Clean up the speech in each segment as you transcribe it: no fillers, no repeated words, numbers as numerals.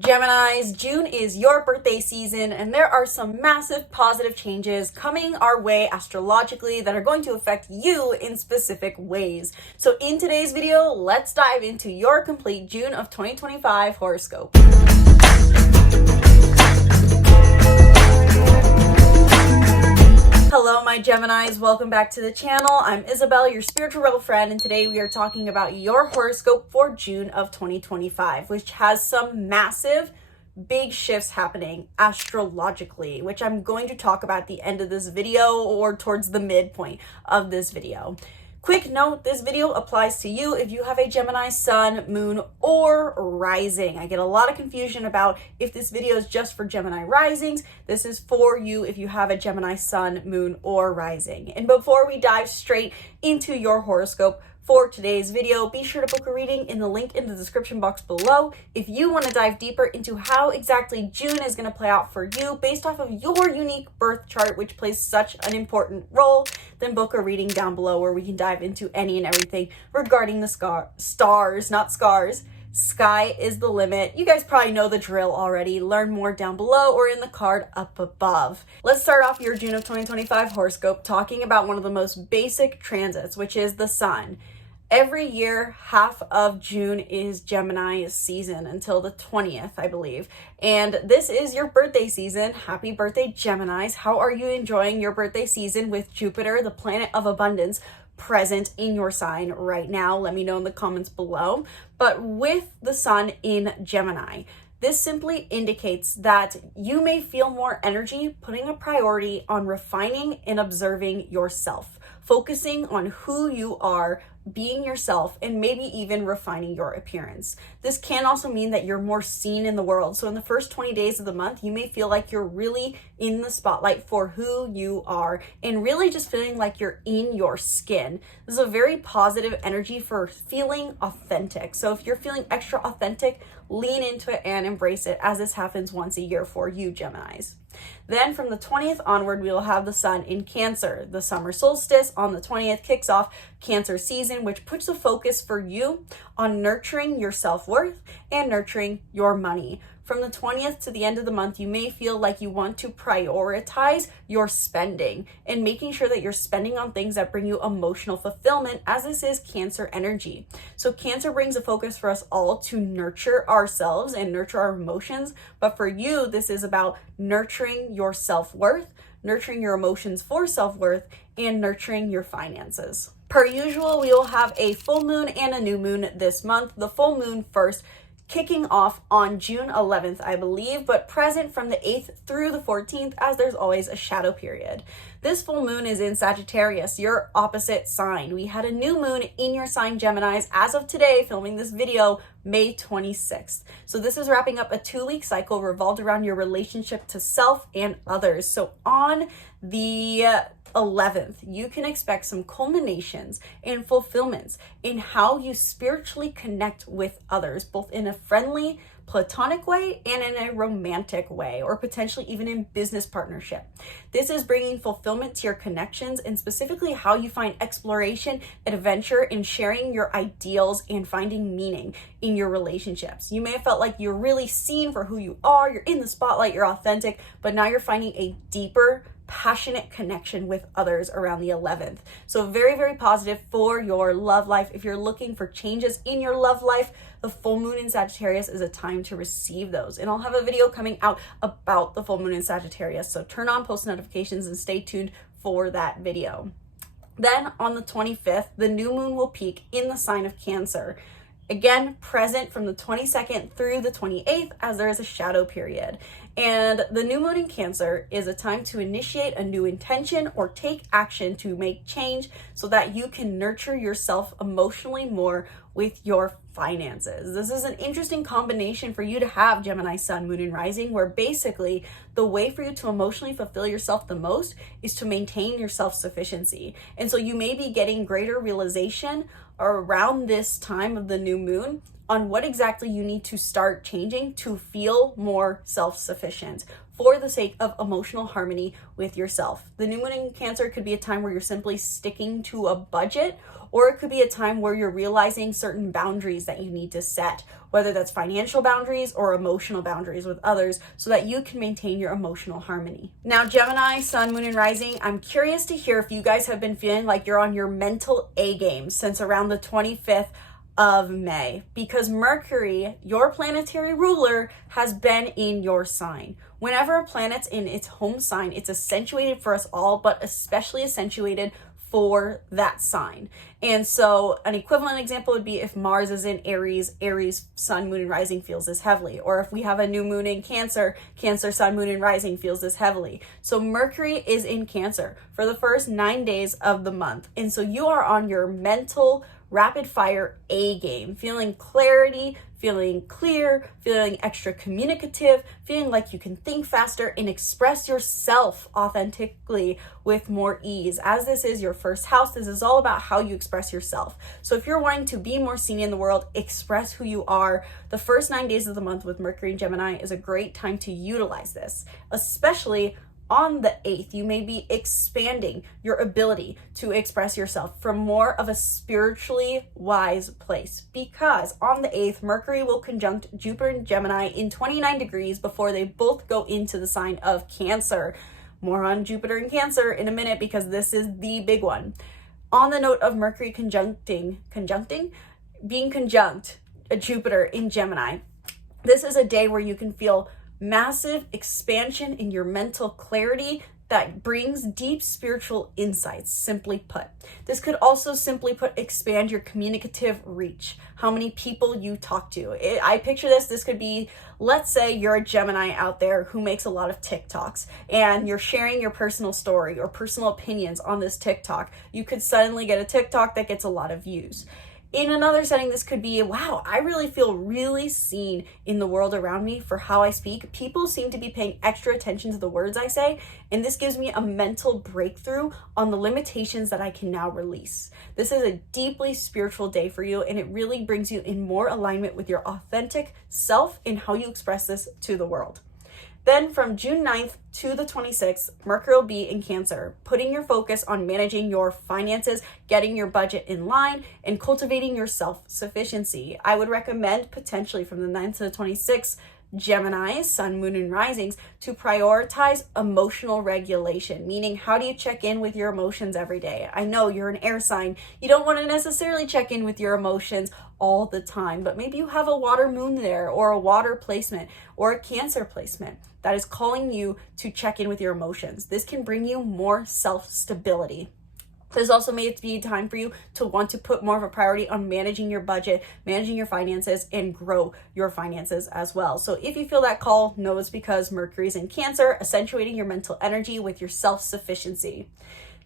Geminis, June is your birthday season, and there are some massive positive changes coming our way astrologically that are going to affect you in specific ways. So in today's video, let's dive into your complete June of 2025 horoscope. Hello, my Geminis. Welcome back to the channel. I'm Isabel, your spiritual rebel friend, and today we are talking about your horoscope for June of 2025, which has some massive, big shifts happening astrologically, which I'm going to talk about at the end of this video or towards the midpoint of this video. Quick note, this video applies to you if you have a Gemini sun, moon, or rising. I get a lot of confusion about if this video is just for Gemini risings. This is for you if you have a Gemini sun, moon, or rising. And before we dive straight into your horoscope for today's video, be sure to book a reading in the link in the description box below. If you want to dive deeper into how exactly June is going to play out for you based off of your unique birth chart, which plays such an important role, then book a reading down below where we can dive into any and everything regarding the stars, not scars. Sky is the limit. You guys probably know the drill already. Learn more down below or in the card up above. Let's start off your June of 2025 horoscope talking about one of the most basic transits, which is the sun. Every year, half of June is Gemini's season until the 20th, I believe. And this is your birthday season. Happy birthday, Geminis. How are you enjoying your birthday season with Jupiter, the planet of abundance, present in your sign right now? Let me know in the comments below. But with the sun in Gemini, this simply indicates that you may feel more energy putting a priority on refining and observing yourself, focusing on who you are, being yourself, and maybe even refining your appearance. This can also mean that you're more seen in the world. So in the first 20 days of the month, you may feel like you're really in the spotlight for who you are and really just feeling like you're in your skin. This is a very positive energy for feeling authentic. So if you're feeling extra authentic, lean into it and embrace it, as this happens once a year for you, Geminis. Then from the 20th onward, we will have the sun in Cancer. The summer solstice on the 20th kicks off Cancer season, which puts a focus for you on nurturing your self-worth and nurturing your money. From the 20th to the end of the month, you may feel like you want to prioritize your spending and making sure that you're spending on things that bring you emotional fulfillment, as this is Cancer energy. So Cancer brings a focus for us all to nurture ourselves and nurture our emotions. But for you, this is about nurturing your self-worth, nurturing your emotions for self-worth, and nurturing your finances. Per usual, we will have a full moon and a new moon this month. The full moon first, kicking off on June 11th, I believe, but present from the 8th through the 14th, as there's always a shadow period. This full moon is in Sagittarius, your opposite sign. We had a new moon in your sign, Geminis, as of today, filming this video, May 26th. So this is wrapping up a 2-week cycle revolved around your relationship to self and others. So on the 11th, you can expect some culminations and fulfillments in how you spiritually connect with others, both in a friendly, platonic way and in a romantic way, or potentially even in business partnership. This is bringing fulfillment to your connections and specifically how you find exploration, adventure, and sharing your ideals and finding meaning in your relationships. You may have felt like you're really seen for who you are, you're in the spotlight, you're authentic, but now you're finding a deeper, passionate connection with others around the 11th. So very, very positive for your love life. If you're looking for changes in your love life, the full moon in Sagittarius is a time to receive those. And I'll have a video coming out about the full moon in Sagittarius. So turn on post notifications and stay tuned for that video. Then on the 25th, the new moon will peak in the sign of Cancer. Again, present from the 22nd through the 28th, as there is a shadow period. And the new moon in Cancer is a time to initiate a new intention or take action to make change so that you can nurture yourself emotionally more with your finances. This is an interesting combination for you to have, Gemini sun, moon, and rising, where basically the way for you to emotionally fulfill yourself the most is to maintain your self-sufficiency. And so you may be getting greater realization around this time of the new moon on what exactly you need to start changing to feel more self-sufficient for the sake of emotional harmony with yourself. The new moon in Cancer could be a time where you're simply sticking to a budget, or it could be a time where you're realizing certain boundaries that you need to set, whether that's financial boundaries or emotional boundaries with others, so that you can maintain your emotional harmony. Now, Gemini, Sun, Moon, and Rising, I'm curious to hear if you guys have been feeling like you're on your mental A game since around the 25th of May, because Mercury, your planetary ruler, has been in your sign. Whenever a planet's in its home sign, it's accentuated for us all, but especially accentuated for that sign. And so an equivalent example would be if Mars is in Aries, Aries, Sun, Moon, and Rising feels this heavily. Or if we have a new moon in Cancer, Cancer, Sun, Moon, and Rising feels this heavily. So Mercury is in Cancer for the first 9 days of the month. And so you are on your mental rapid fire A game, feeling clarity, feeling clear, feeling extra communicative, feeling like you can think faster and express yourself authentically with more ease. As this is your first house, this is all about how you express yourself. So if you're wanting to be more seen in the world, express who you are, the first 9 days of the month with Mercury and Gemini is a great time to utilize this, especially on the 8th, you may be expanding your ability to express yourself from more of a spiritually wise place, because on the 8th, Mercury will conjunct Jupiter and Gemini in 29 degrees before they both go into the sign of Cancer. More on Jupiter and Cancer in a minute, because this is the big one. On the note of Mercury being conjunct Jupiter in Gemini, this is a day where you can feel massive expansion in your mental clarity that brings deep spiritual insights, simply put. This could also, simply put, expand your communicative reach, how many people you talk to. I picture this could be, let's say you're a Gemini out there who makes a lot of TikToks and you're sharing your personal story or personal opinions on this TikTok. You could suddenly get a TikTok that gets a lot of views. In another setting, this could be, wow, I really feel really seen in the world around me for how I speak. People seem to be paying extra attention to the words I say, and this gives me a mental breakthrough on the limitations that I can now release. This is a deeply spiritual day for you, and it really brings you in more alignment with your authentic self and how you express this to the world. Then from June 9th to the 26th, Mercury will be in Cancer, putting your focus on managing your finances, getting your budget in line, and cultivating your self-sufficiency. I would recommend potentially from the 9th to the 26th, Gemini, Sun, Moon, and Risings, to prioritize emotional regulation, meaning how do you check in with your emotions every day? I know you're an air sign. You don't want to necessarily check in with your emotions all the time, but maybe you have a water moon there, or a water placement, or a Cancer placement that is calling you to check in with your emotions. This can bring you more self-stability. This also may be a time for you to want to put more of a priority on managing your budget, managing your finances, and grow your finances as well. So if you feel that call, know it's because Mercury's in Cancer, accentuating your mental energy with your self-sufficiency.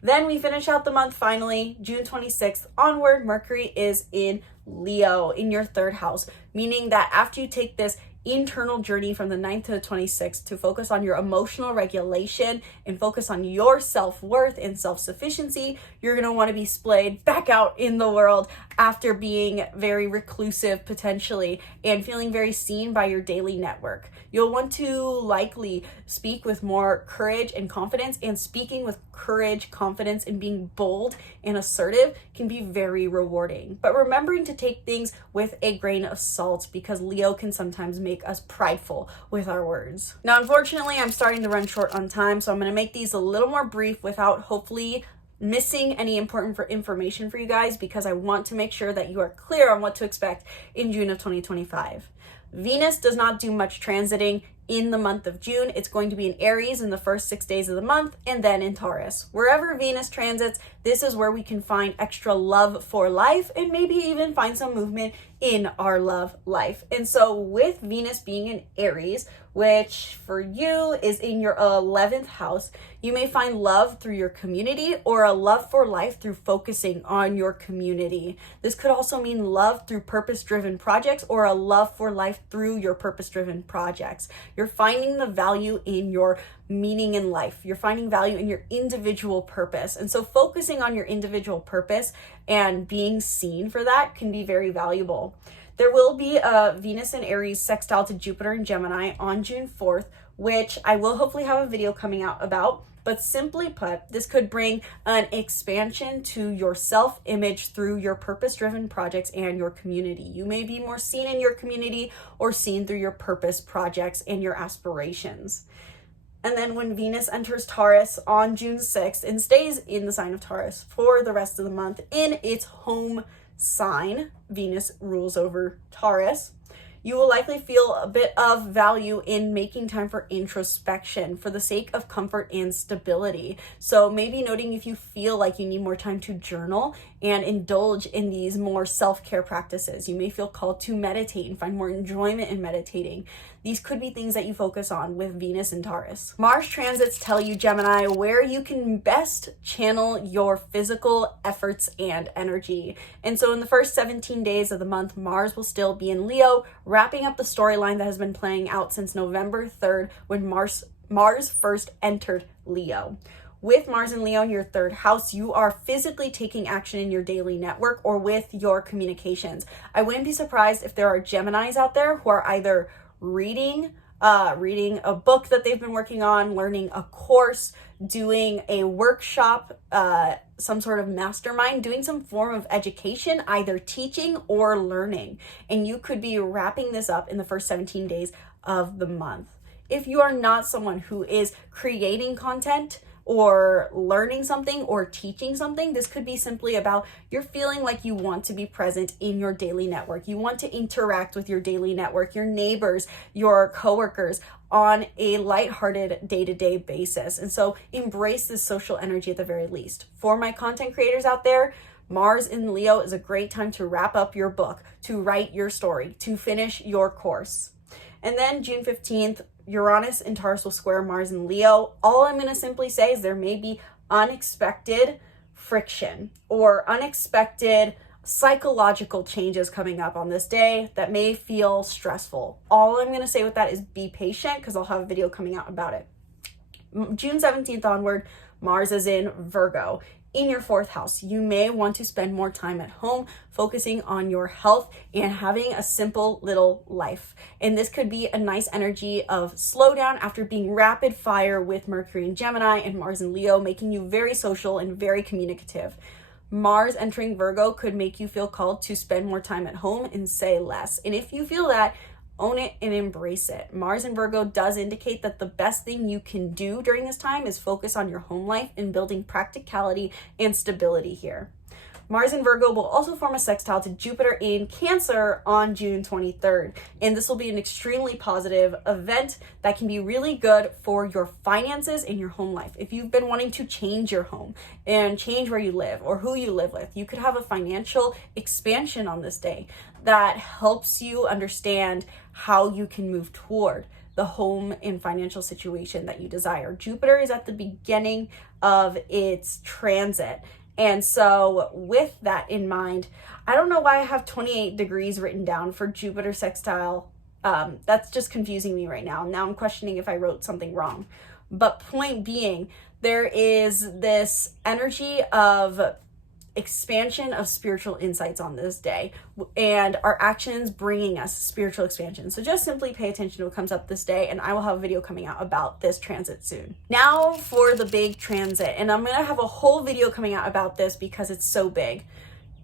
Then we finish out the month finally, June 26th onward, Mercury is in Leo, in your 3rd house, meaning that after you take this internal journey from the 9th to the 26th to focus on your emotional regulation and focus on your self-worth and self-sufficiency, you're going to want to be splayed back out in the world after being very reclusive potentially and feeling very seen by your daily network. You'll want to likely speak with more courage and confidence, and speaking with courage, confidence, and being bold and assertive can be very rewarding. But remembering to take things with a grain of salt, because Leo can sometimes make us prideful with our words. Now, unfortunately, I'm starting to run short on time, so I'm going to make these a little more brief without hopefully missing any important information for you guys, because I want to make sure that you are clear on what to expect in June of 2025. Venus does not do much transiting in the month of June. It's going to be in Aries in the first 6 days of the month, and then in Taurus. Wherever Venus transits, this is where we can find extra love for life, and maybe even find some movement in our love life. And so with Venus being in Aries, which for you is in your 11th house, you may find love through your community, or a love for life through focusing on your community. This could also mean love through purpose-driven projects, or a love for life through your purpose-driven projects. You're finding the value in your meaning in life. You're finding value in your individual purpose. And so focusing on your individual purpose and being seen for that can be very valuable. There will be a Venus in Aries sextile to Jupiter and Gemini on June 4th, which I will hopefully have a video coming out about. But simply put, this could bring an expansion to your self-image through your purpose-driven projects and your community. You may be more seen in your community or seen through your purpose projects and your aspirations. And then when Venus enters Taurus on June 6th and stays in the sign of Taurus for the rest of the month in its home sign, Venus rules over Taurus, you will likely feel a bit of value in making time for introspection for the sake of comfort and stability. So maybe noting if you feel like you need more time to journal and indulge in these more self-care practices. You may feel called to meditate and find more enjoyment in meditating. These could be things that you focus on with Venus and Taurus. Mars transits tell you, Gemini, where you can best channel your physical efforts and energy. And so in the first 17 days of the month, Mars will still be in Leo, wrapping up the storyline that has been playing out since November 3rd when Mars first entered Leo. With Mars and Leo in your third house, you are physically taking action in your daily network or with your communications. I wouldn't be surprised if there are Geminis out there who are either reading a book that they've been working on, learning a course, doing a workshop, some sort of mastermind, doing some form of education, either teaching or learning. And you could be wrapping this up in the first 17 days of the month. If you are not someone who is creating content or learning something or teaching something, this could be simply about you're feeling like you want to be present in your daily network. You want to interact with your daily network, your neighbors, your coworkers on a lighthearted day-to-day basis. And so embrace this social energy at the very least. For my content creators out there, Mars in Leo is a great time to wrap up your book, to write your story, to finish your course. And then June 15th, Uranus and Taurus will square Mars and Leo. All I'm going to simply say is there may be unexpected friction or unexpected psychological changes coming up on this day that may feel stressful. All I'm going to say with that is be patient because I'll have a video coming out about it. June 17th onward, Mars is in Virgo. In your fourth house, you may want to spend more time at home, focusing on your health and having a simple little life. And this could be a nice energy of slowdown after being rapid fire with Mercury and Gemini and Mars and Leo, making you very social and very communicative. Mars entering Virgo could make you feel called to spend more time at home and say less. And if you feel that, own it and embrace it. Mars in Virgo does indicate that the best thing you can do during this time is focus on your home life and building practicality and stability here. Mars in Virgo will also form a sextile to Jupiter in Cancer on June 23rd. And this will be an extremely positive event that can be really good for your finances and your home life. If you've been wanting to change your home and change where you live or who you live with, you could have a financial expansion on this day that helps you understand how you can move toward the home and financial situation that you desire. Jupiter is at the beginning of its transit. And so with that in mind, I don't know why I have 28 degrees written down for Jupiter sextile. That's just confusing me right now. Now I'm questioning if I wrote something wrong. But point being, there is this energy of expansion of spiritual insights on this day and our actions bringing us spiritual expansion. So just simply pay attention to what comes up this day, and I will have a video coming out about this transit soon. Now for the big transit, and I'm going to have a whole video coming out about this because it's so big.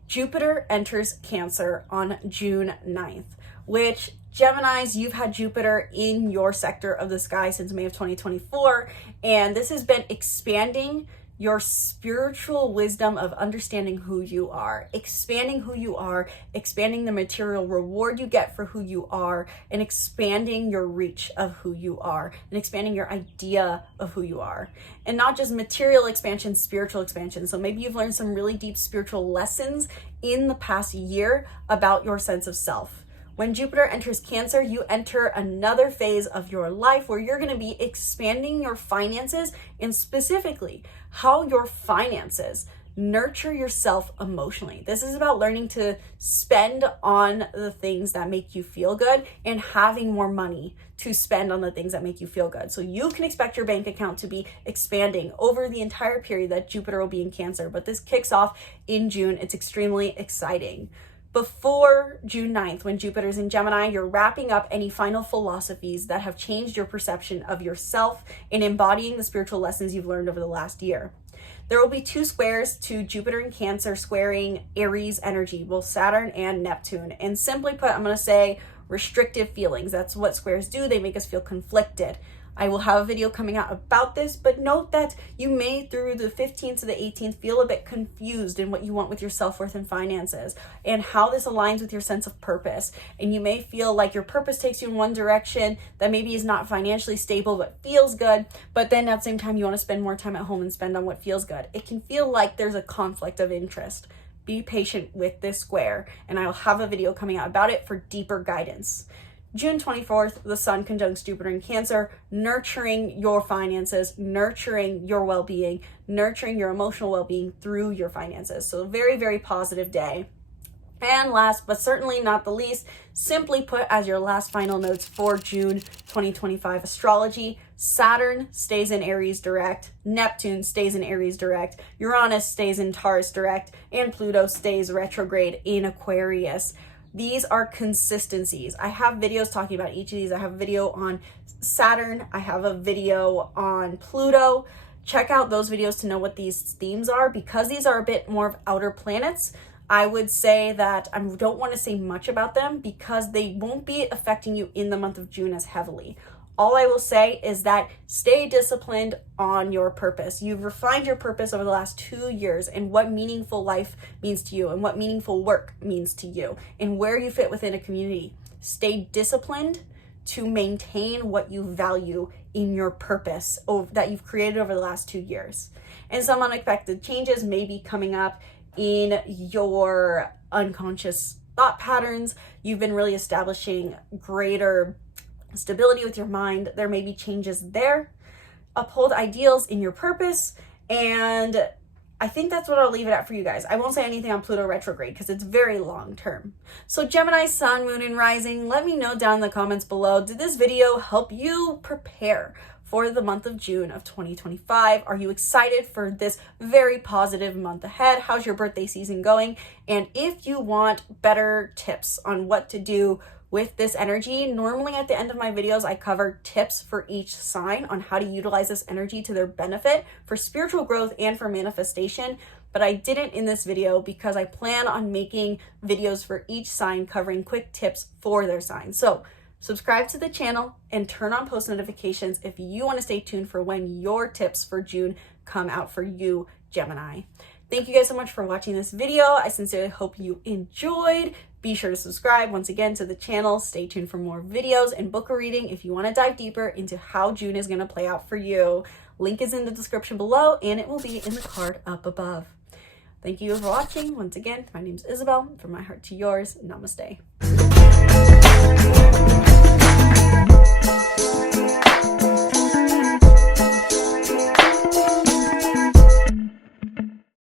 Jupiter enters Cancer on June 9th, which Geminis, you've had Jupiter in your sector of the sky since May of 2024, and this has been expanding your spiritual wisdom of understanding who you are, expanding who you are, expanding the material reward you get for who you are, and expanding your reach of who you are, and expanding your idea of who you are. And not just material expansion, spiritual expansion. So maybe you've learned some really deep spiritual lessons in the past year about your sense of self. When Jupiter enters Cancer, you enter another phase of your life where you're going to be expanding your finances and specifically how your finances nurture yourself emotionally. This is about learning to spend on the things that make you feel good and having more money to spend on the things that make you feel good. So you can expect your bank account to be expanding over the entire period that Jupiter will be in Cancer, but this kicks off in June. It's extremely exciting. Before June 9th, when Jupiter's in Gemini, you're wrapping up any final philosophies that have changed your perception of yourself and embodying the spiritual lessons you've learned over the last year. There will be 2 squares to Jupiter in Cancer squaring Aries energy, both Saturn and Neptune. And simply put, I'm going to say restrictive feelings. That's what squares do. They make us feel conflicted. I will have a video coming out about this, but note that you may, through the 15th to the 18th, feel a bit confused in what you want with your self-worth and finances and how this aligns with your sense of purpose. And you may feel like your purpose takes you in one direction that maybe is not financially stable but feels good, but then at the same time you want to spend more time at home and spend on what feels good. It can feel like there's a conflict of interest. Be patient with this square, and I'll have a video coming out about it for deeper guidance. June 24th, the Sun conjuncts Jupiter in Cancer, nurturing your finances, nurturing your well-being, nurturing your emotional well-being through your finances. So a very, very positive day. And last, but certainly not the least, simply put as your last final notes for June 2025 astrology, Saturn stays in Aries direct, Neptune stays in Aries direct, Uranus stays in Taurus direct, and Pluto stays retrograde in Aquarius. These are consistencies. I have videos talking about each of these. I have a video on Saturn. I have a video on Pluto. Check out those videos to know what these themes are. Because these are a bit more of outer planets, I would say that I don't want to say much about them because they won't be affecting you in the month of June as heavily. All I will say is that stay disciplined on your purpose. You've refined your purpose over the last 2 years and what meaningful life means to you and what meaningful work means to you and where you fit within a community. Stay disciplined to maintain what you value in your purpose that you've created over the last 2 years. And some unexpected changes may be coming up in your unconscious thought patterns. You've been really establishing greater stability with your mind. There may be changes there. Uphold ideals in your purpose, and I think that's what I'll leave it at for you guys. I won't say anything on Pluto retrograde because it's very long term. So Gemini, Sun, Moon, and Rising, let me know down in the comments below. Did this video help you prepare for the month of June of 2025? Are you excited for this very positive month ahead? How's your birthday season going? And if you want better tips on what to do with this energy, normally at the end of my videos, I cover tips for each sign on how to utilize this energy to their benefit for spiritual growth and for manifestation. But I didn't in this video because I plan on making videos for each sign covering quick tips for their sign. So subscribe to the channel and turn on post notifications if you want to stay tuned for when your tips for June come out for you, Gemini. Thank you guys so much for watching this video. I sincerely hope you enjoyed. Be sure to subscribe once again to the channel. Stay tuned for more videos and book a reading if you want to dive deeper into how June is going to play out for you. Link is in the description below and it will be in the card up above. Thank you for watching. Once again, my name is Isabel. From my heart to yours, namaste.